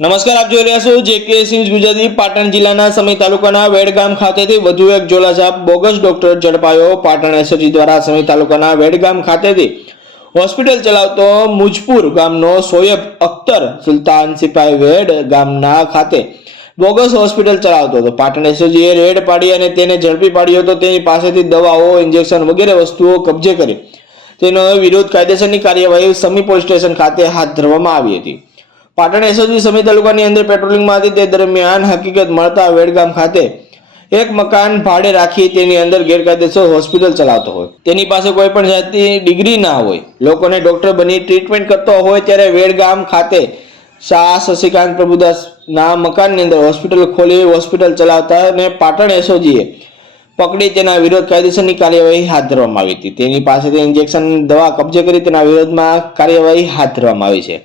નમસ્કાર, આપ જોઈ રહ્યા છો જેકે ન્યૂઝ ગુજરાતી। પાટણ જિલ્લાના સમી તાલુકાના વેડ ગામ ખાતેથી વધુ એક ઝોલાછાપ બોગસ ડોક્ટર ઝડપાયો। પાટણ એસઓજી દ્વારા સમી તાલુકાના વેડ ગામ ખાતેથી હોસ્પિટલ ચલાવતો મુજપુર ગામનો સોયબ અખ્તર સુલતાન સિપાઈ વેડ ગામના ખાતે બોગસ હોસ્પિટલ ચલાવતો હતો। પાટણ એસઓજીએ રેડ પાડી અને તેને ઝડપી પાડ્યો હતો। તેની પાસેથી દવાઓ, ઇન્જેક્શન વગેરે વસ્તુઓ કબજે કરી તેનો વિરોધ કાયદેસરની કાર્યવાહી સમી પોલીસ સ્ટેશન ખાતે હાથ ધરવામાં આવી હતી। પાટણ એસઓજી સમી તાલુકાની અંદર પેટ્રોલિંગમાં હતી તે દરમિયાન હકીકત મળતા વેડગામ ખાતે એક મકાન ભાડે રાખી તેની અંદર ગેરકાયદેસર હોસ્પિટલ ચલાવતો હોય, તેની પાસે કોઈ પણ જાતની ડિગ્રી ના હોય, લોકોને ડોક્ટર બની ટ્રીટમેન્ટ કરતો હોય, ત્યારે વેડગામ ખાતે શાહ શશિકાંત પ્રભુદાસ ના મકાનની અંદર હોસ્પિટલ ખોલી હોસ્પિટલ ચલાવતા અને પાટણ એસઓજીએ પકડી તેના વિરોધ કાયદેસરની કાર્યવાહી હાથ ધરવામાં આવી હતી। તેની પાસેથી ઇન્જેક્શન દવા કબજે કરી તેના વિરોધમાં કાર્યવાહી હાથ ધરવામાં આવી છે।